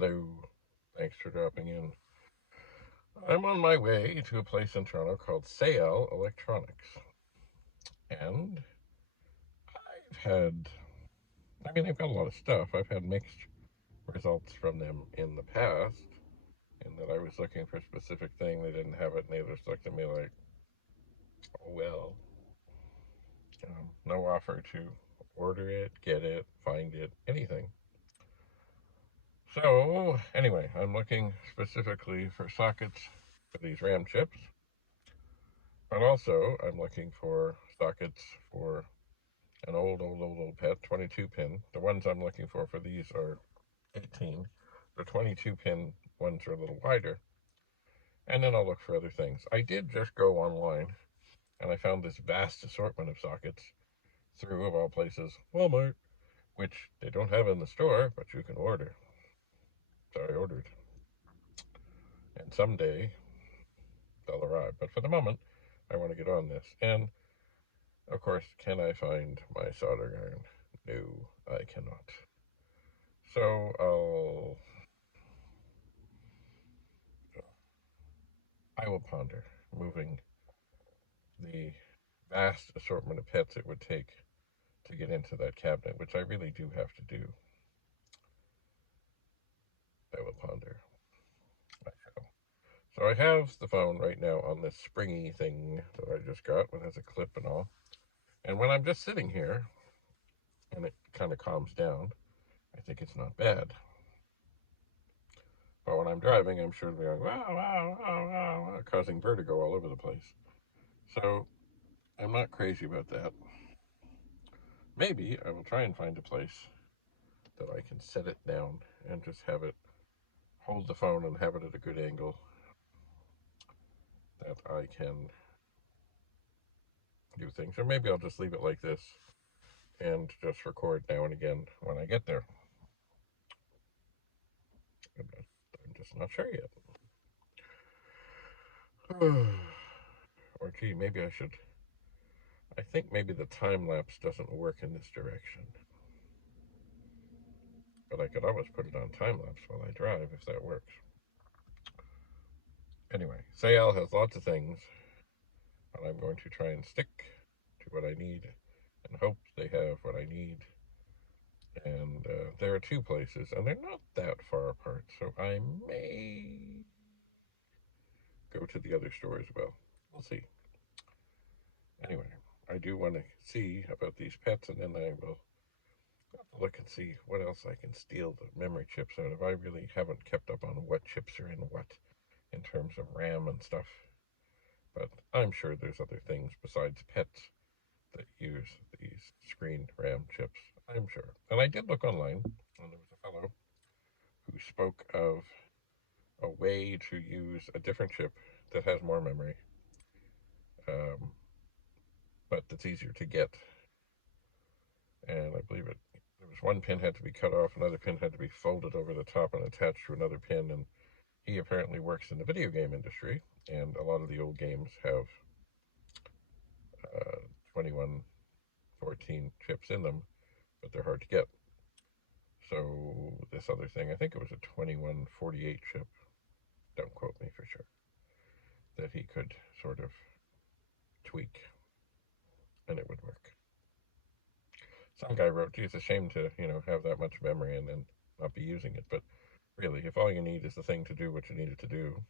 Hello. Thanks for dropping in. I'm on my way to a place in Toronto called Sayal Electronics. And they've got a lot of stuff. I've had mixed results from them in the past, in that I was looking for a specific thing, they didn't have it, and they just looked at me like, oh, well, no offer to order it, get it, find it, anything. So, anyway, I'm looking specifically for sockets for these RAM chips. But also, I'm looking for sockets for an old pet, 22 pin. The ones I'm looking for these are 18. The 22 pin ones are a little wider. And then I'll look for other things. I did just go online and I found this vast assortment of sockets through, of all places, Walmart, which they don't have in the store, but you can order. So I ordered. And someday they'll arrive. But for the moment, I want to get on this. And of course, can I find my soldering iron? No, I cannot. So I will ponder moving the vast assortment of pets it would take to get into that cabinet, which I really do have to do. I will ponder. I shall. So I have the phone right now on this springy thing that I just got, that has a clip and all. And when I'm just sitting here and it kind of calms down, I think it's not bad. But when I'm driving, I'm sure to be going, wow, wow, wow, wow, wow, causing vertigo all over the place. So I'm not crazy about that. Maybe I will try and find a place that I can set it down and just have it hold the phone and have it at a good angle that I can do things. Or maybe I'll just leave it like this and just record now and again when I get there. I'm just not sure yet. Or gee, maybe I should. I think maybe the time lapse doesn't work in this direction. But I could always put it on time lapse while I drive if that works. Anyway, Sayal has lots of things, and I'm going to try and stick to what I need and hope they have what I need. And there are two places, and they're not that far apart, so I may go to the other store as well. We'll see. Anyway, I do want to see about these pets, and then I will have to look and see what else I can steal the memory chips out of. I really haven't kept up on what chips are in what in terms of RAM and stuff, but I'm sure there's other things besides pets that use these screen RAM chips. I'm sure. And I did look online, and there was a fellow who spoke of a way to use a different chip that has more memory, um, but that's easier to get. And I believe there was one pin had to be cut off, another pin had to be folded over the top and attached to another pin. And he apparently works in the video game industry, and a lot of the old games have 2114 chips in them, but they're hard to get. So this other thing, I think it was a 2148 chip, don't quote me for sure, that he could sort of tweak and it would work. Some guy wrote, gee, it's a shame to, have that much memory and then not be using it. But really, if all you need is the thing to do what you need it to do,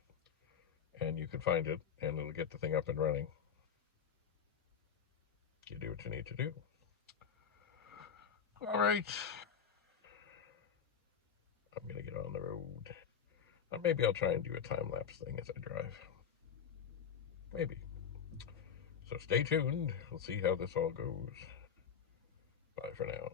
and you can find it and it'll get the thing up and running, you do what you need to do. All right. I'm going to get on the road. Maybe I'll try and do a time lapse thing as I drive. Maybe. So stay tuned. We'll see how this all goes. Bye for now.